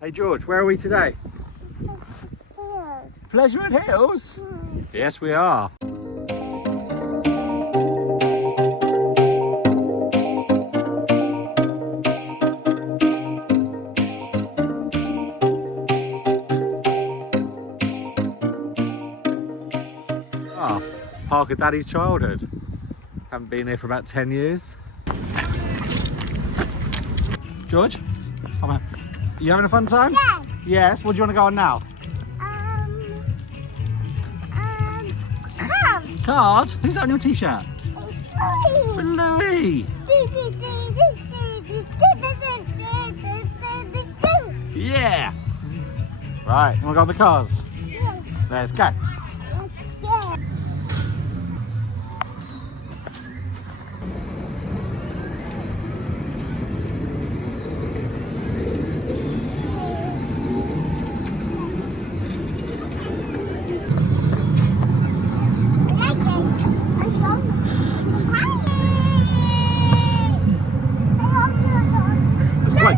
Hey George, where are we today? Pleasurewood Hills? Yes, we are. Ah, park of Daddy's childhood. Haven't been here for about 10 years. George, come on. You having a fun time? Yes. Yes. What do you want to go on now? Cars. Cars? Who's that on your t-shirt? Louis. Yeah. Right. You want to go on the cars? Let's go.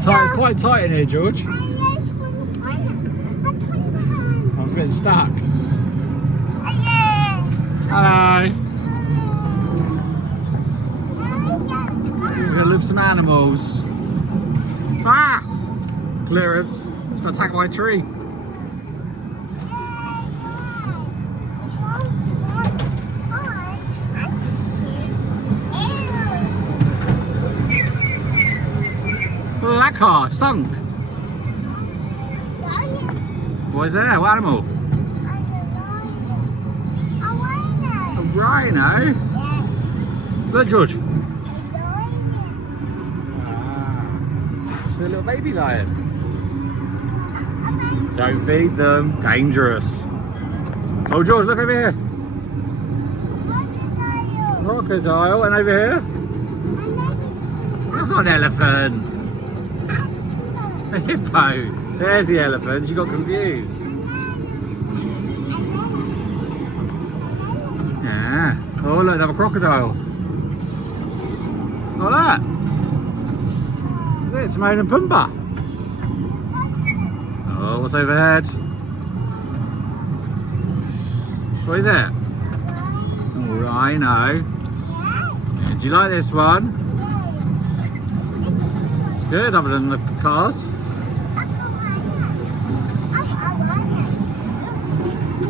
It's quite tight in here, George. I'm a bit stuck. Hello. We're going to live some animals. Ah! Clearance. It's got attacked by a tree. Look at that car, sunk. What is that? What animal? A rhino? Look, George. It's a little baby lion. Don't feed them. Dangerous. Oh, George, look over here. Crocodile. And over here? That's not an elephant. A hippo. There's the elephant. You got confused. Yeah. Oh, look, another crocodile. Oh, look. It's Timon and Pumbaa. Oh, what's overhead? What is it? Oh, rhino. Yeah, do you like this one? Good, other than the cars.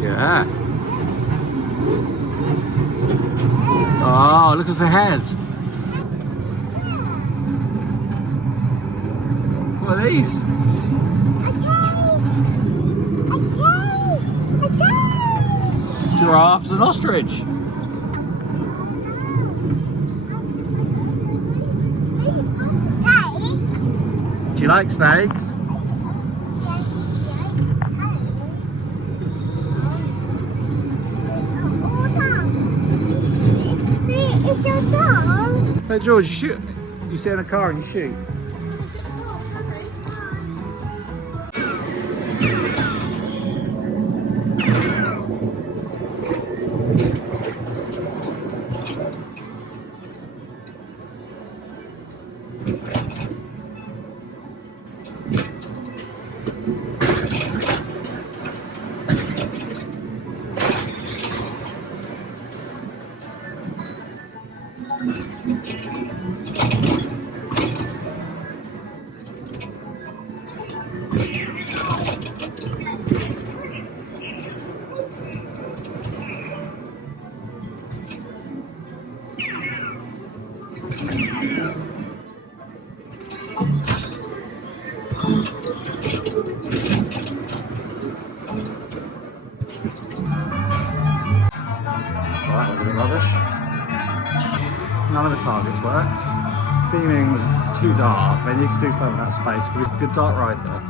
Yeah. Oh, look at the head. What are these? Giraffes and ostrich. Do you like snakes? Hey George, you shoot. You sit in a car and you shoot. None of the targets worked. Theming was too dark. They needed to do something with that space. It was a good dark ride there.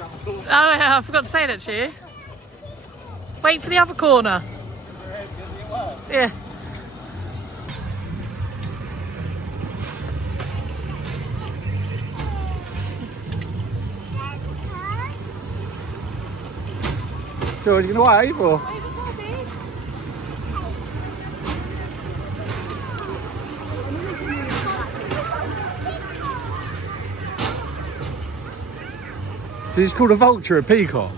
Oh yeah, I forgot to say that to you. Wait for the other corner. Yeah. George, you gonna wave or? So he's called a vulture a peacock.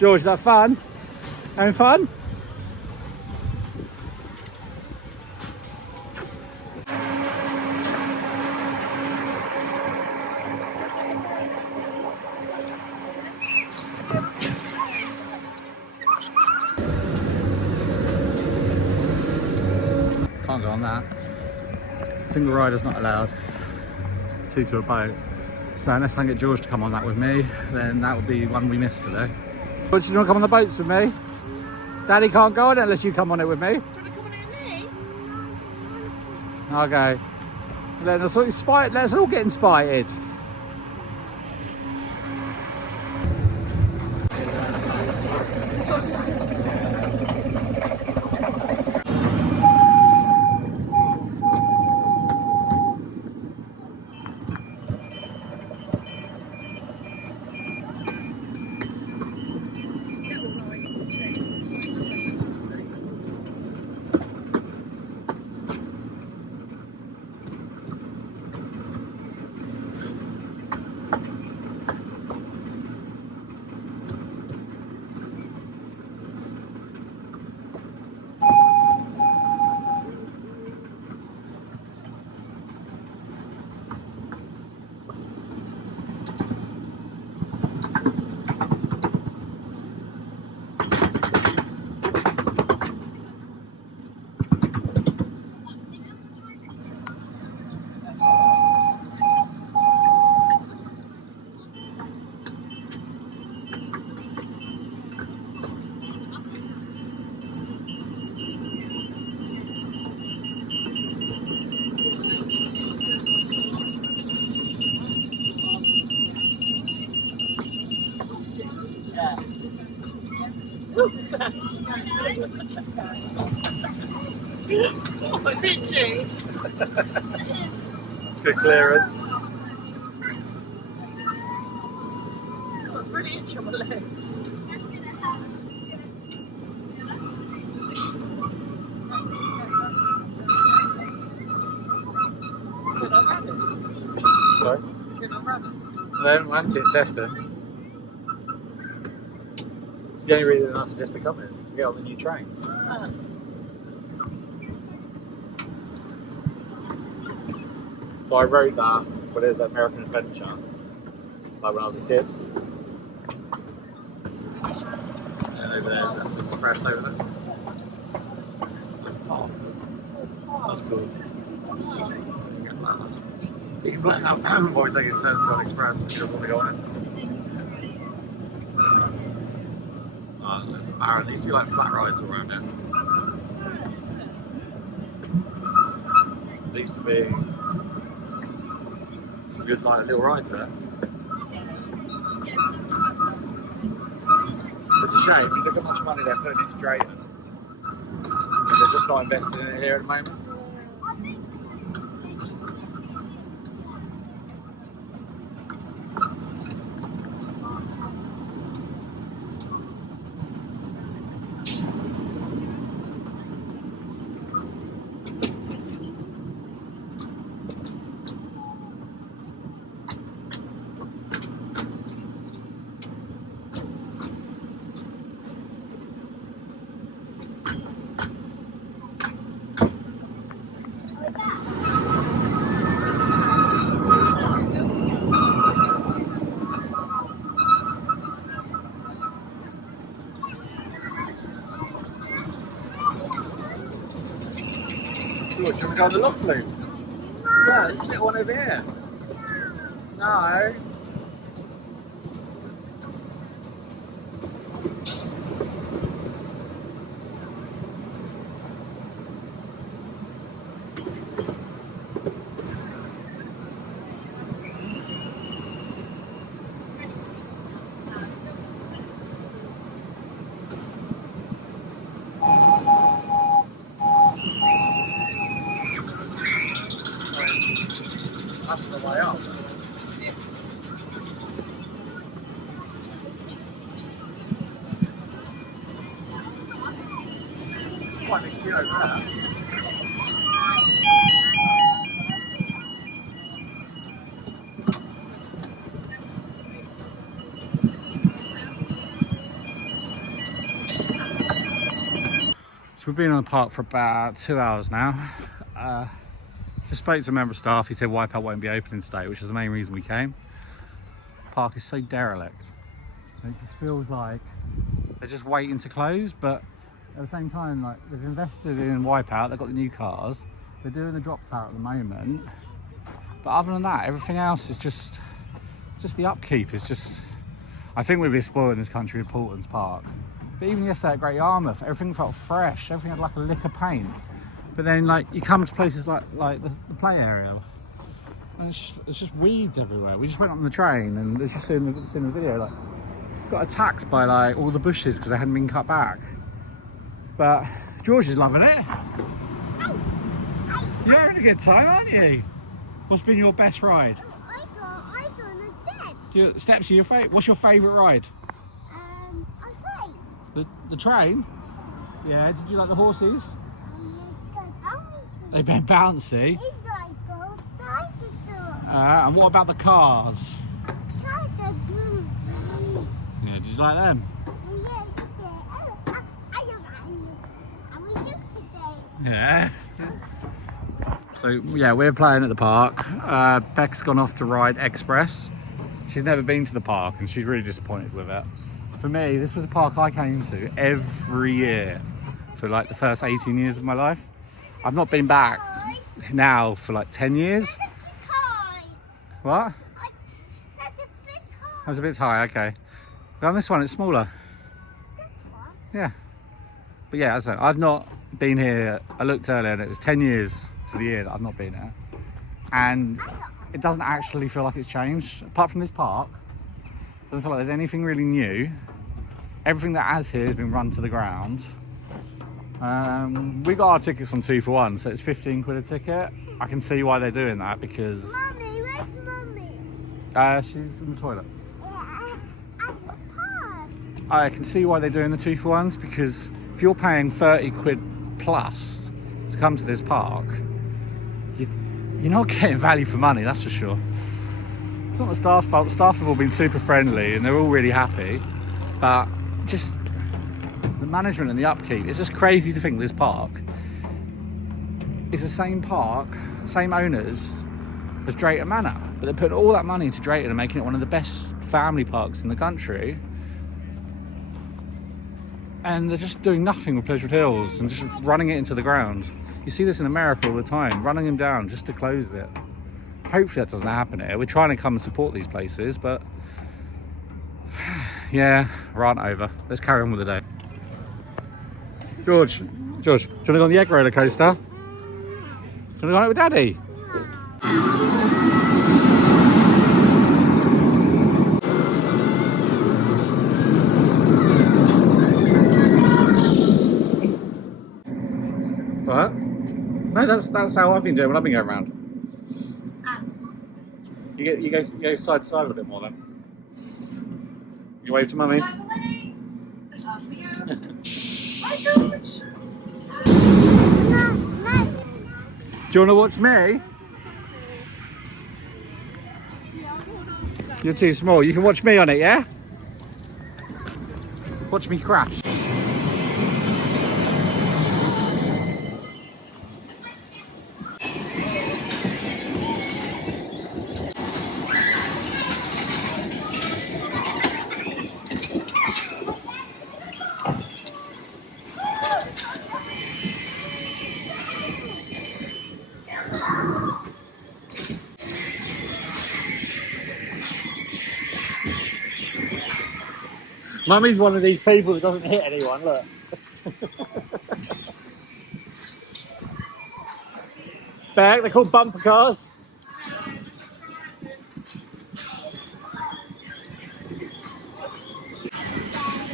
George, is that fun? Having fun? Can't go on that. Single rider's not allowed. Two to a boat. So unless I can get George to come on that with me, then that would be one we missed today. George, do you want to come on the boats with me? Daddy can't go on it unless you come on it with me. Do you want to come on it with me? Okay. Let us all get inspired. Oh, did you? Good clearance. I was really itchy on my legs. Is it not running? Sorry? Is it not running? I haven't seen it tested. It's the only reason I suggest to come in, to get on the new trains. So I rode that when it was that American Adventure, like when I was a kid. And over there, that's Express over there. That's Park. That's cool. You can play that phone boys, they can turn to an Express if you just want to go on it. There's a Parrot. There used to be like flat rides all around it. There used to be some good like little rides there. It's a shame, you look at how much money they're putting into Drayton. They're just not investing in it here at the moment. George, you want to go on the log flume? No. Yeah, there's a little one over here. No. That's the way up. Quite a big queue over there. So we've been on the park for about 2 hours now. Just spoke to a member of staff. He said Wipeout won't be opening today, which is the main reason we came. The park is so derelict. It just feels like they're just waiting to close, but at the same time, like, they've invested in Wipeout. They've got the new cars. They're doing the drop tower at the moment. But other than that, everything else is just the upkeep is just. I think we'd be spoiled in this country with Portland's Park. But even yesterday at Great Yarmouth, everything felt fresh. Everything had like a lick of paint. But then, like, you come to places like the play area, and it's just weeds everywhere. We just went on the train, and as you see in the video, like, got attacked by like all the bushes because they hadn't been cut back. But George is loving it. You're having a good time, aren't you? What's been your best ride? I got the steps. Your steps are your favourite. What's your favourite ride? A train. The train? Yeah. Did you like the horses? It's bouncy. They've been bouncy. It's like a dinosaur. And what about the cars? That's a good. Yeah. Did you like them? I was just today. Yeah. So yeah, we're playing at the park. Beck's gone off to ride Express. She's never been to the park and she's really disappointed with it. For me, this was a park I came to every year for like the first 18 years of my life. I've not been back now for like 10 years. What? That's a big car. That's a bit high, okay. But on this one, it's smaller. This one? Yeah. But yeah, as I said, I've not been here. I looked earlier and it was 10 years to the year that I've not been here. And it doesn't actually feel like it's changed. Apart from this park, it doesn't feel like there's anything really new. Everything that has here has been run to the ground. We got our tickets on 2 for 1, so it's 15 quid a ticket. I can see why they're doing that because Mummy, where's Mummy? she's in the toilet. At the park. I can see why they're doing the 2 for 1s because if you're paying 30 quid plus to come to this park, you're not getting value for money, that's for sure. It's not the staff's fault. The staff have all been super friendly and they're all really happy, but just the management and the upkeep, it's just crazy to think this park is the same park, same owners as Drayton Manor, but they're putting all that money into Drayton and making it one of the best family parks in the country, and they're just doing nothing with Pleasurewood Hills and just running it into the ground. You see this in America all the time, running them down just to close it. Hopefully that doesn't happen here. We're trying to come and support these places, but yeah, rant over. Let's carry on with the day. George, do you want to go on the egg roller coaster? Do you want to go on it with Daddy? What? No, that's how I've been doing when I've been going around. You go side to side a bit more then. You wave to Mummy. Guys are ready. Let's start to go. Bye, George. No. Do you want to watch me? You're too small. You can watch me on it, yeah? Watch me crash. Mummy's one of these people that doesn't hit anyone, look. They're called bumper cars.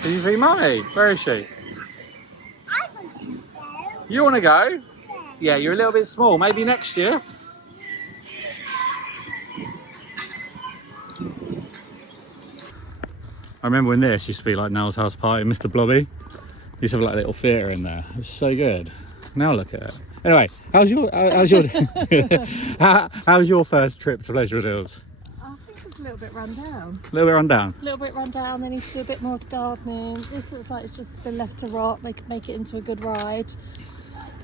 Did you see Mummy? Where is she? I want to go. You want to go? Yeah, you're a little bit small. Maybe next year. I remember when this used to be like Nell's house party, Mr. Blobby. Used to have like a little theatre in there. It was so good. Now look at it. Anyway, how's your how's your first trip to Pleasurewood Hills? I think it's a little bit run down. A little bit run down. A little bit run down. They need to do a bit more gardening. This looks like it's just been left to rot. They could make it into a good ride.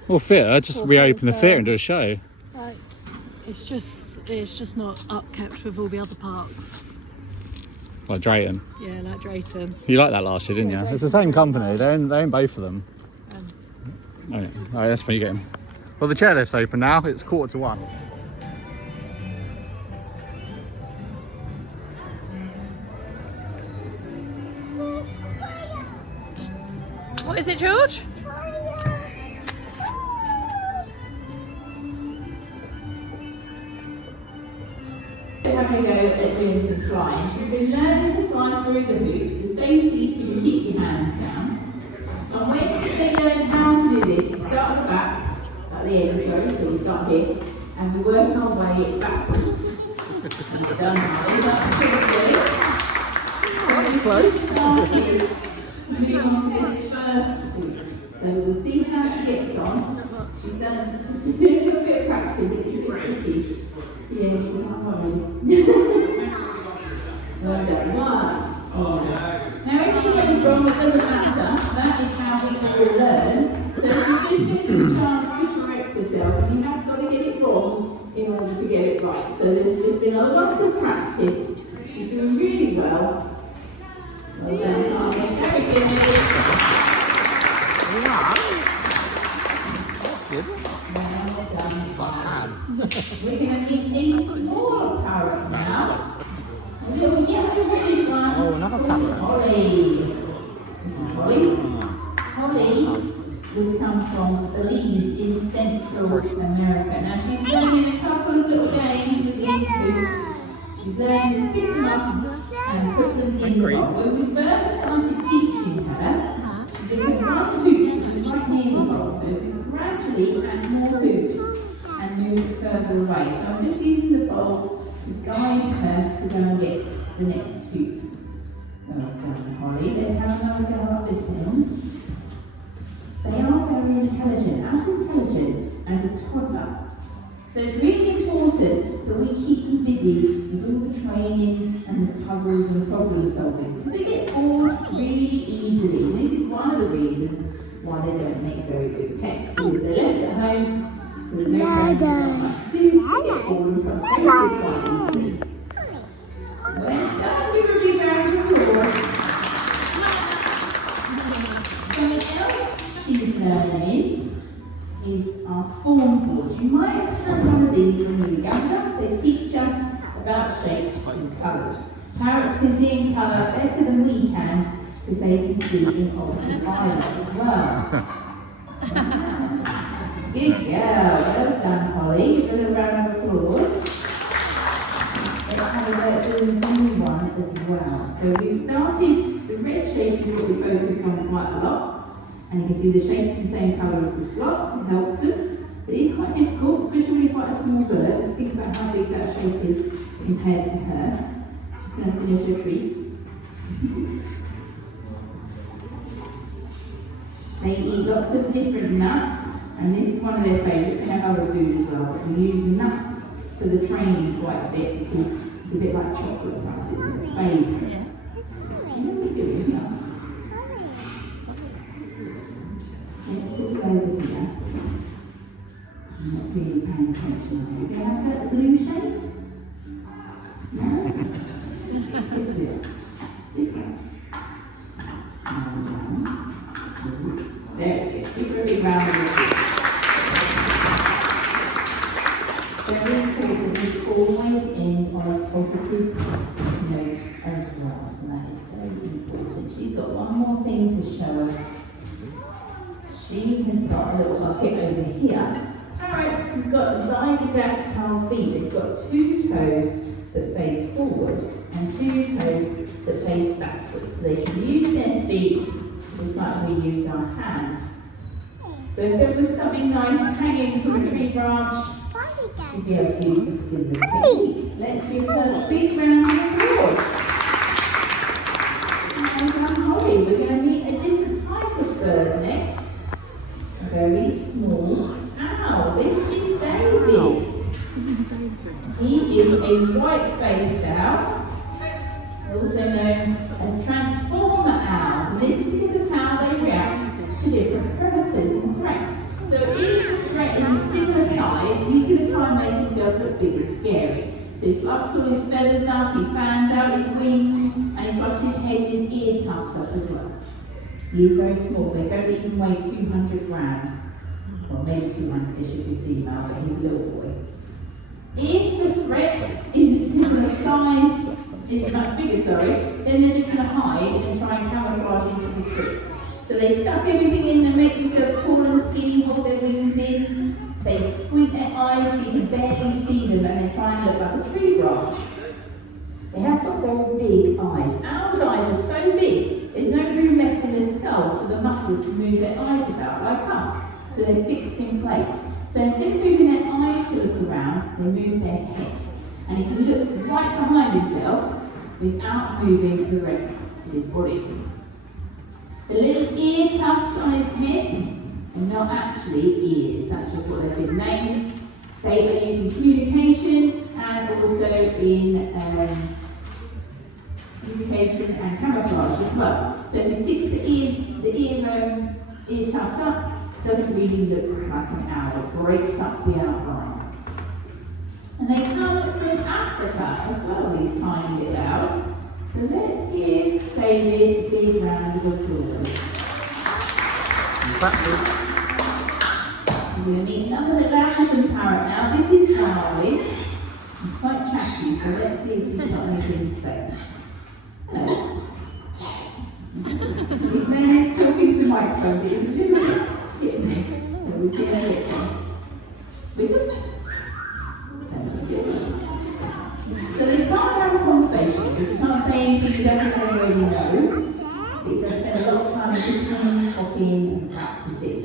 Well, theatre, just Or reopen the theatre. theatre and do a show. Like, it's just not upkept with all the other parks. Like Drayton. Yeah, like Drayton. You liked that last year, didn't Yeah, you? It's the Drayton's same very company. nice. They own both of them. Um, Oh, yeah. All right, that's when you get him. Well, the chairlift's open now. It's 1:45. What is it, George? Having a go at doing some flying. She's been learning to fly through the hoops. The space needs to keep your hands down. And when they learn how to do this, we start at the back, at the end, sorry, so we start here, and we work our way backwards. That's done, Molly, that's pretty good. And we start here, moving on to the first hoop. So we'll see how she gets on. She's doing a little bit of practicing, but it's a bit tricky. Yeah, she's not worried. Well done. One. Oh. Now, everything goes wrong, it doesn't matter. That is how we all learn. So if you just get some chance to correct yourself, you have got to get it wrong in order to get it right. So there's been a lot of practice. She's doing really well. Well done, Harvey. Very good. We're going to meet a smaller parrot now. A little yellow-headed one. Oh, another parrot. Holly. This is Holly. Holly would come from Belize in Central America. Now she's learning a couple of little games with these hoops. She's learning to pick them up and put them in the bowl. When we first started teaching her, she just had one hoop right near the bowl. So we gradually add more hoops and move further away. So I'm just using the bowl to guide her to go and get the next hoop. Well done, Holly. Let's have another go up this end. They are very intelligent as a toddler. So it's really important that we keep them busy with all the training and the puzzles and problem solving. Because they get bored really easily. And this is one of the reasons why they don't make very good pets. Because if they're left at home, there's no friends to do, they get bored and frustrated quite easily. Well done, we review round of applause. Something else she's learning is our form board. You might have had one of these when you were younger. They teach us about shapes and colours. Parrots can see in colour better than we can because they can see in ultraviolet as well. Good girl. Well done, Holly. Give her a round of applause. Let's have a go at doing the blue one as well. So we've started, the red shape is what we focused on quite a lot. And you can see the shape is the same colour as the slot to help them. But it's quite difficult, especially when you're quite a small bird. Think about how big that shape is compared to her. She's going to finish her treat. They eat lots of different nuts, and this is one of their favourites. They have other food as well, but we use nuts for the training quite a bit because it's a bit like chocolate for us. It's a favourite. Yeah. You know what we're doing now? Let's put it over here. I'm not really paying attention. Are you going to have the blue shape? No? This way. This way. There we go. Keep her a big round of applause. Very important, we always end on a positive note as well. So that is very important. She's got She has got a little bucket over here. Parrots have got zygodactyl feet. They've got 2 toes that face forward and 2 toes that face backwards. So they can use their feet just like we use our hands. So if there was something nice hanging from a tree branch, you'd be able to use the similar technique. Let's give her a big round of applause. Now, Holly, we're going to meet a different type of bird next. A very small owl. This is David. He is a white-faced owl, also known as transformer owls. And this is because of how they react to different predators and threats. So if the threat is a similar size, he's going to try and make himself look big and scary. So he fluffs all his feathers up, he fans out his wings, and he fluffs his head and his ear tufts up as well. He is very small, they don't even weigh 200 grams. Well, maybe 200, they should be female, but he's a little boy. If the threat is a similar size, is much bigger, then they're just going to hide and try and camouflage into the tree. So they suck everything in, they make themselves tall and skinny, hold their wings in, they squint their eyes so you can barely see them, and they try and look like a tree branch. They have got very big eyes. Owls' eyes are so big, there's no room left in the skull for the muscles to move their eyes about like us. So they're fixed in place. So instead of moving their eyes to look around, they move their head. And he can look right behind himself without moving the rest of his body. The little ear tufts on his head are not actually ears, that's just what they've been named. They are used in communication and also in communication and camouflage as well. So if he sticks the ear tufts up, doesn't really look like an owl, it breaks up the outline. And they come from Africa as well, these tiny little owls. So let's give David a big round of applause. We're going to meet another little Amazon parrot now. This is Blobby. He's quite chatty, so let's see if he's got anything to say. Hello. His man is talking to the microphone, but it's a little bit hit. So we'll see how he gets on. Whistle? So they can't have a conversation because you can't say anything he doesn't already know. He does spend a lot of time listening, copying, and practicing.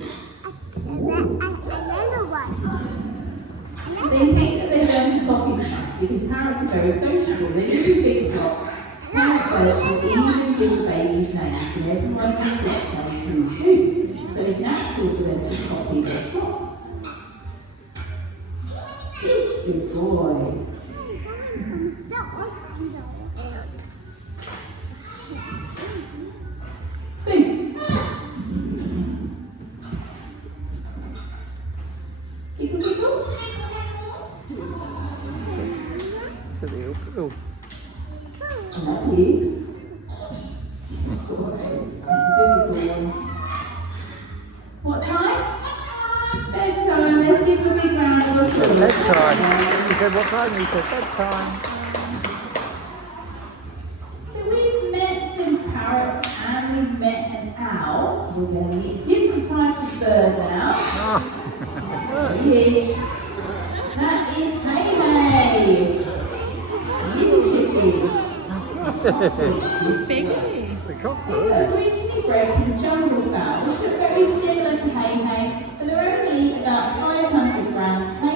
They think that they learn to copy us because parrots are very sociable. They live in big flocks. Parrot birds will even give the babies names, and everyone has got names too. So it's natural for them to copy their flock. Good boy. It's a little poodle. What time? Bedtime. Let's give a big round of applause. Bedtime. He said what time? He said bedtime. So we've met some parrots and we've met an owl. We're going to meet a different type of bird now. Yes. That is Hay. It's big. It's a cockroach. Originally bred from jungle fowl, which look very similar to hay, but they're only about 500 grams. Hay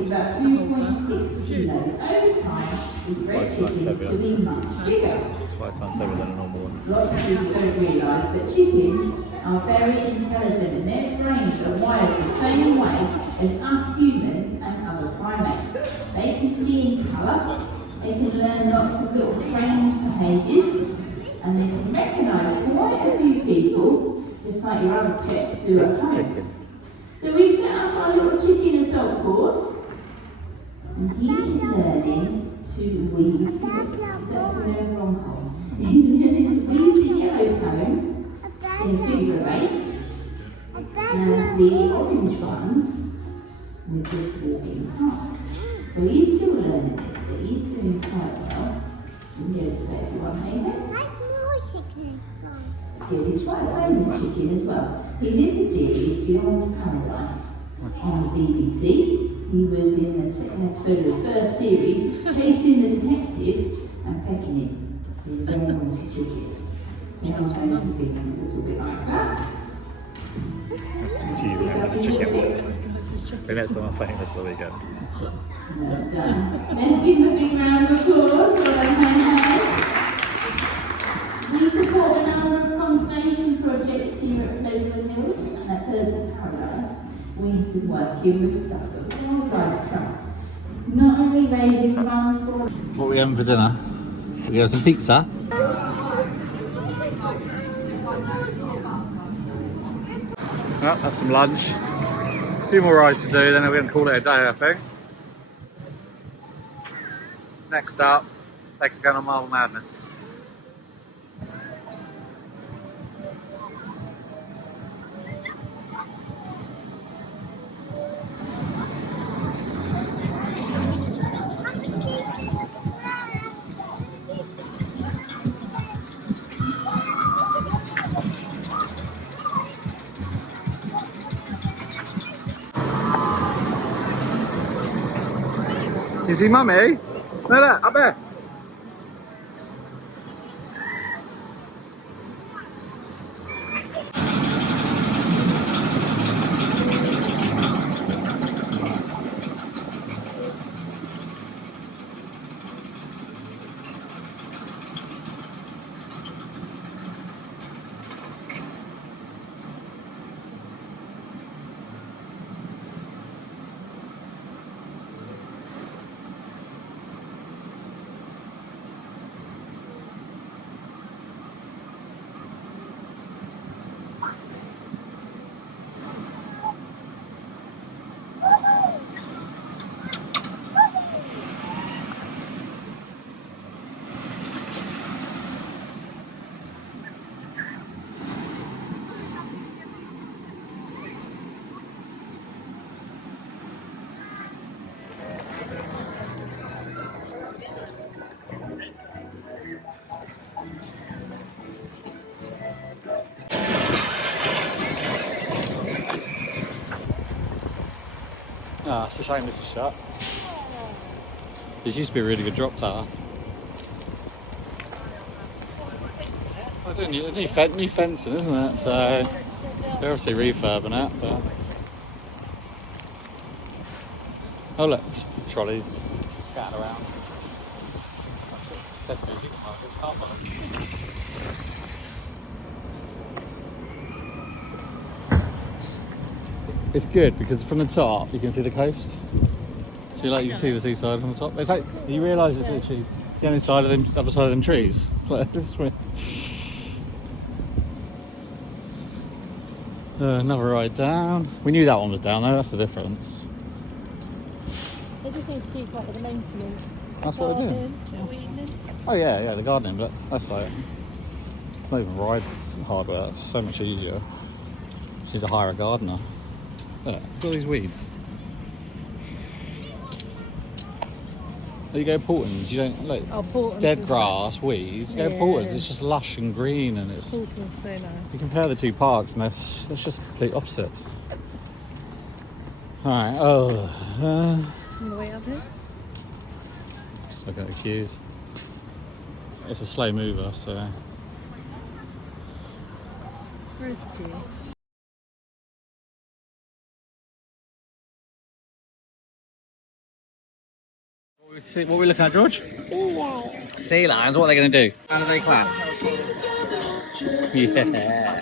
is about 2.6 kilos. Over time, we bred chickens to be much bigger. It's 5 times heavier than a normal one. Lots of people don't realise that chickens are very intelligent and their brains are wired the same way as us humans and other primates. They can see in colour, they can learn lots of little strange behaviours, and they can recognise quite a few people, just like your other pets do at home. So we've set up our little chicken assault course, and he is learning to weave. That's where the wrong hole. He's learning to weave the yellow cones in a figure of 8, and the orange ones with this 14 parts. So he's still learning this, but he's doing quite well. And here's the one, Amy. He's quite a famous chicken as well. He's in the series Beyond Paradise on the BBC. He was in the second episode of the first series, chasing the detective and pecking him. He's a very naughty chicken. Now I'm going to be a little bit like that. We met someone famous the weekend. Well done. Let's give him a big round of applause for our handbag. We support a number of conservation projects here at Pleasurewood Hills and at Birds of Paradise. We've been working with Suffolk Wildlife Trust, not only raising funds for... What are we having for dinner? We have some pizza. Well, that's some lunch. A few more rides to do, then we're going to call it a day, I think. Next up, legs going on Marble Madness. You see Mummy? Look, up there. Ah, it's a shame this is shut. This used to be a really good drop tower. I don't know, new fencing, isn't it? So they're obviously refurbing it, but oh look, trolleys scattered around. That's it. It's good because from the top you can see the coast. So like you can see the seaside from the top. It's like you realise it's literally the other side of them, other side of them trees. This is weird. Another ride down. We knew that one was down though. That's the difference. They just need to keep like with the maintenance. That's what they do. Oh yeah, the gardening, but that's like it's not even ride hard work. It's so much easier. Just need to hire a gardener. Look at all these weeds. You go Portons, you don't look. Oh, Portons dead grass, weeds. You go Portons, it's just lush and green, and it's. Portons so nice. You compare the two parks, and that's just complete opposites. All right. Oh. On the way up here. Just look at the queues. It's a slow mover, so. Where is the queue? What are we looking at, George? Sea lions. What are they going to do? How do they clap? Yeah.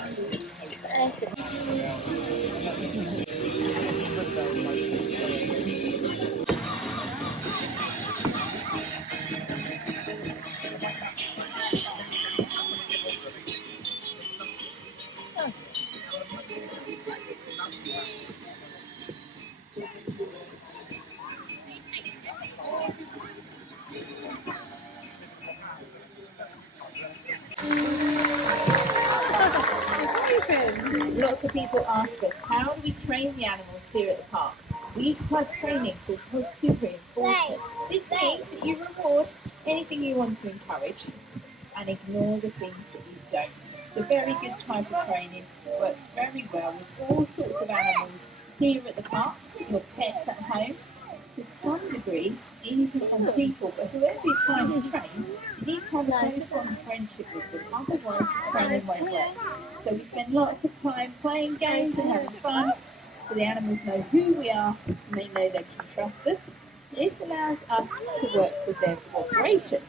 Lots of people ask us, how do we train the animals here at the park? We use Parrot Training called super reinforcement. This means that you reward anything you want to encourage and ignore the things that you don't. It's a very good type of training. Works very well with all sorts of animals here at the park, your pets at home. To some degree, even on people, but whoever you're trying to train, you need to have a very strong friendship with them, otherwise the training won't work. So we spend lots of time playing games and having fun, so the animals know who we are and they know they can trust us. This allows us to work with their cooperation.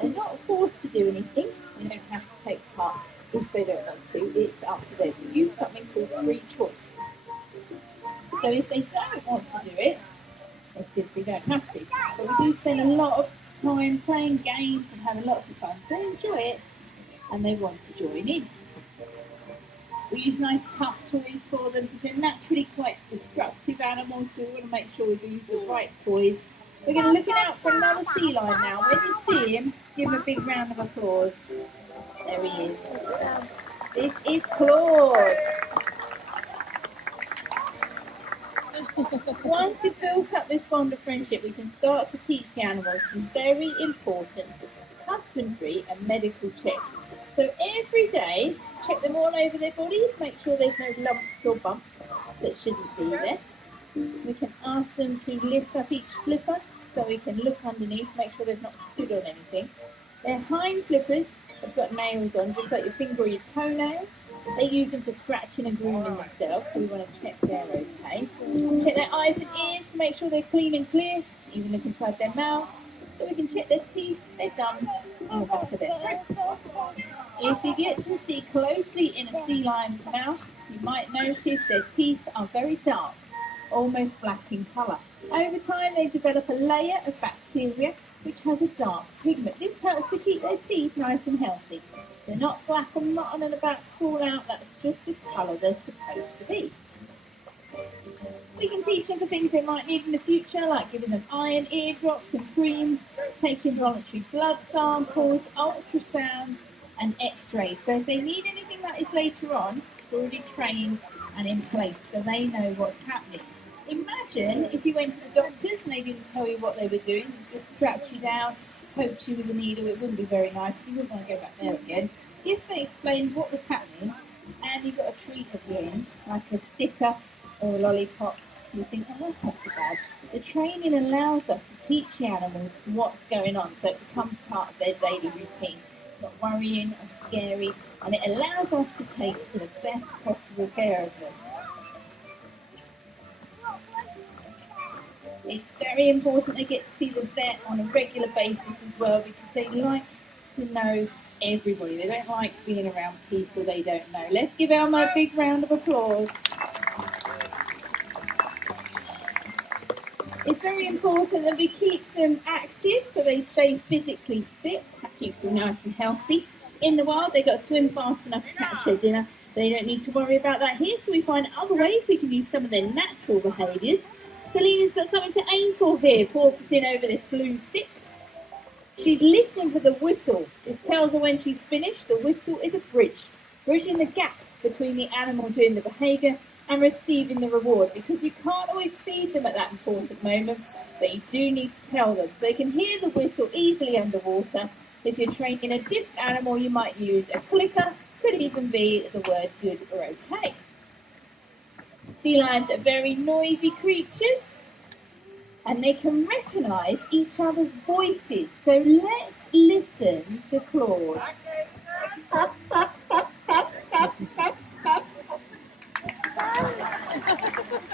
They're not forced to do anything, they don't have to take part if they don't want to, it's up to them. We use something called free choice. So if they don't want to do it, they simply don't have to. But we do spend a lot of time playing games and having lots of fun. They enjoy it and they want to join in. We use nice tough toys for them because they're naturally quite destructive animals, so we want to make sure we use the right toys. We're going to look out for another sea lion now. When you see him, give him a big round of applause. There he is. This is Claude. Once we've built up this bond of friendship, we can start to teach the animals some very important husbandry and medical checks. So every day, check them all over their bodies, make sure there's no lumps or bumps that shouldn't be there. We can ask them to lift up each flipper so we can look underneath, make sure they've not stood on anything. Their hind flippers have got nails on, just like your finger or your toenails. They use them for scratching and grooming themselves, so we want to check they're okay. Check their eyes and ears to make sure they're clean and clear, even look inside their mouth, so we can check their teeth, their gums, and the back of their throats. If you get to see closely in a sea lion's mouth, you might notice their teeth are very dark, almost black in colour. Over time, they develop a layer of bacteria which has a dark pigment. This helps to keep their teeth nice and healthy. They're not black and rotten and about to fall out, that's just the colour they're supposed to be. We can teach them the things they might need in the future, like giving them iron eardrops and creams, taking voluntary blood samples, ultrasounds and x-rays. So if they need anything like this later on, it's already trained and in place so they know what's happening. Imagine if you went to the doctors and they didn't tell you what they were doing, just strapped you down, poked you with a needle. It wouldn't be very nice. You wouldn't want to go back there again. If they explained what was happening and you got a treat at the end, like a sticker or a lollipop, you think, oh, that's not so bad. The training allows us to teach the animals what's going on, so it becomes part of their daily routine. It's not worrying or scary, and it allows us to take the best possible care of them. It's very important they get to see the vet on a regular basis as well, because they like to know everybody. They don't like being around people they don't know. Let's give Elmo a big round of applause. It's very important that we keep them active so they stay physically fit, keep them nice and healthy. In the wild, they've got to swim fast enough to catch their dinner. They don't need to worry about that here, so we find other ways we can use some of their natural behaviours. Selena's got something to aim for here, focusing over this blue stick. She's listening for the whistle. This tells her when she's finished. The whistle is a bridge, bridging the gap between the animal doing the behaviour and receiving the reward, because you can't always feed them at that important moment, but you do need to tell them. So they can hear the whistle easily underwater. If you're training a different animal, you might use a clicker, could even be the word good or okay. Sea lions are very noisy creatures and they can recognise each other's voices. So let's listen to Claude.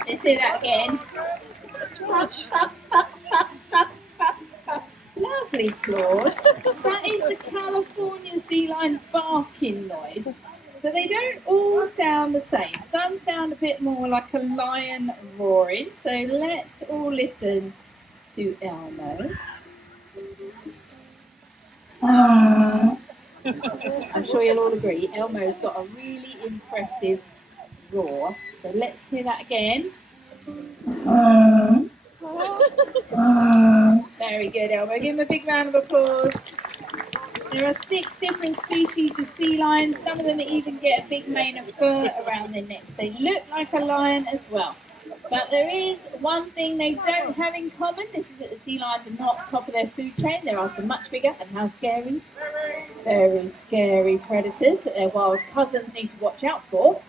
Let's do that again. Lovely, Claude. That is the California sea lion's barking noise. So they don't all sound the same. Some sound a bit more like a lion roaring. So let's all listen to Elmo. I'm sure you'll all agree, Elmo's got a really impressive roar. So let's hear that again. Very good, Elmo. Give him a big round of applause. There are 6 different species of sea lions. Some of them even get a big mane of fur around their necks. They look like a lion as well. But there is one thing they don't have in common. This is that the sea lions are not top of their food chain. There are some much bigger, and how scary. Very scary predators that their wild cousins need to watch out for.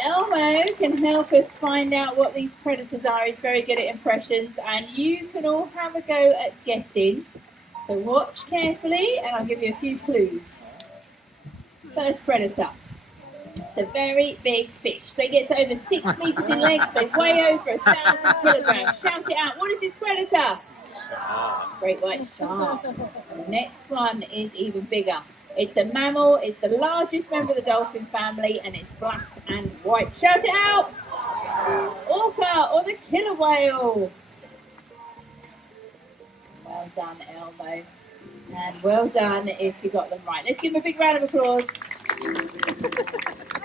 Elmo can help us find out what these predators are. He's very good at impressions, and you can all have a go at guessing. So watch carefully, and I'll give you a few clues. First predator. It's a very big fish. They get to over 6 metres in length. They weigh over 1,000 kilograms. Shout it out. What is this predator? Shark. Great white shark. The next one is even bigger. It's a mammal. It's the largest member of the dolphin family, and it's black and white. Shout it out. Orca or the killer whale. Well done, Elmo. And well done if you got them right. Let's give them a big round of applause.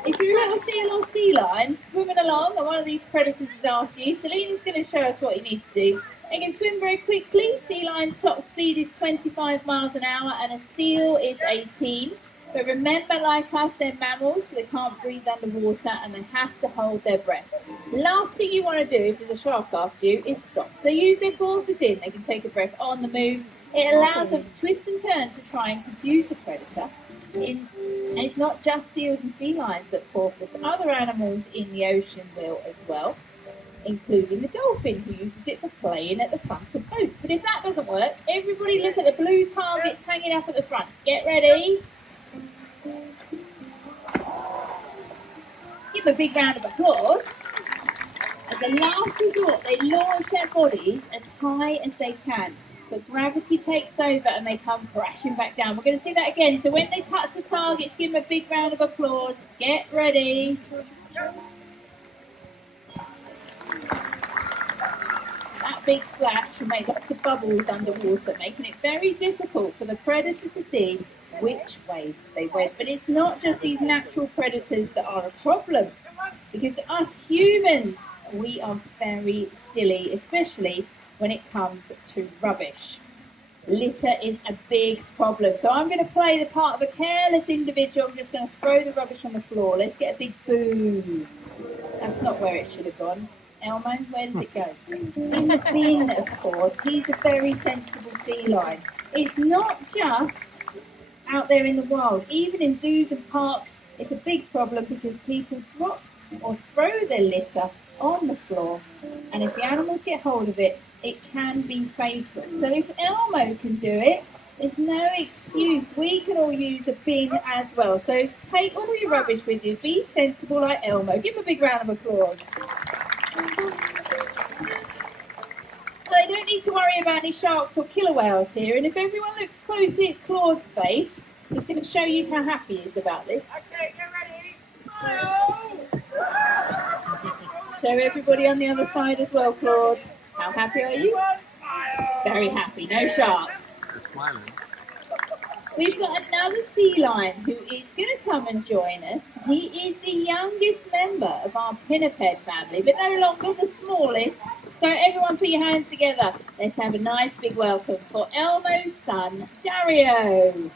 If you're a little seal or sea lion swimming along and one of these predators is after you, Selena's going to show us what you need to do. They can swim very quickly. Sea lions' top speed is 25 miles an hour and a seal is 18. But remember, like us, they're mammals, so they can't breathe underwater and they have to hold their breath. Last thing you want to do if there's a shark after you is stop. So use their porpoise in. They can take a breath on the move. It allows them to twist and turn to try and confuse the predator. And it's not just seals and sea lions that porpoise. Other animals in the ocean will as well, including the dolphin, who uses it for playing at the front of boats. But if that doesn't work, everybody look at the blue targets hanging up at the front. Get ready. Give them a big round of applause. As a last resort, they launch their bodies as high as they can. But gravity takes over and they come crashing back down. We're going to see that again. So when they touch the targets, give them a big round of applause. Get ready. That big splash will make lots of bubbles underwater, making it very difficult for the predator to see which way they went. But it's not just these natural predators that are a problem, because us humans, we are very silly, especially when it comes to rubbish. Litter is a big problem. So I'm going to play the part of a careless individual. I'm just going to throw the rubbish on the floor. Let's get a big boom. That's not where it should have gone. Elmo, where does it go? In the bin, of course. He's a very sensible sea lion. It's not just out there in the wild. Even in zoos and parks, it's a big problem because people drop or throw their litter on the floor. And if the animals get hold of it, it can be fatal. So if Elmo can do it, there's no excuse. We can all use a bin as well. So take all your rubbish with you. Be sensible like Elmo. Give him a big round of applause. So they don't need to worry about any sharks or killer whales here. And if everyone looks closely at Claude's face, he's going to show you how happy he is about this. Okay, get ready. Smile. Show everybody on the other side as well, Claude. How happy are you? Very happy. No sharks. They're smiling. We've got another sea lion who is going to come and join us. He is the youngest member of our pinniped family, but no longer the smallest. So everyone put your hands together. Let's have a nice big welcome for Elmo's son, Dario.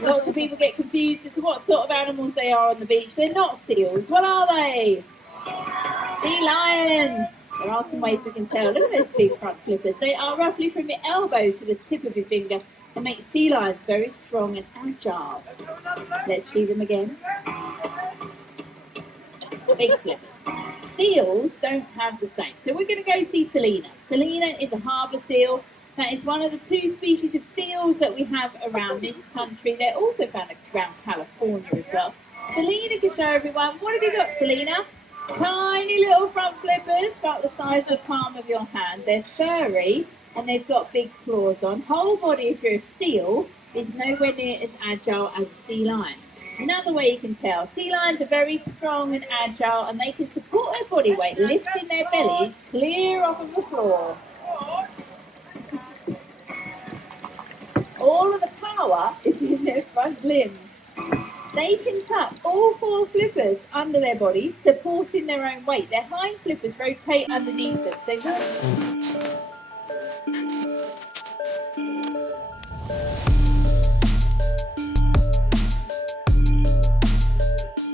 Lots of people get confused as to what sort of animals they are on the beach. They're not seals. What are they? Sea lions. There are some ways we can tell. Look at those big front flippers. They are roughly from your elbow to the tip of your finger and make sea lions very strong and agile. Let's see them again. Big flippers. Seals don't have the same. So we're going to go see Selena. Selena is a harbour seal. That is one of the 2 species of seals that we have around this country. They're also found around California as well. Selena can show everyone. What have you got, Selena? Tiny little front flippers, about the size of the palm of your hand. They're furry and they've got big claws on. Whole body, if you're a seal, is nowhere near as agile as a sea lion. Another way you can tell, sea lions are very strong and agile and they can support their body weight, lifting their bellies clear off of the floor. All of the power is in their front limbs. They can tuck all 4 flippers under their bodies, supporting their own weight. Their hind flippers rotate underneath them.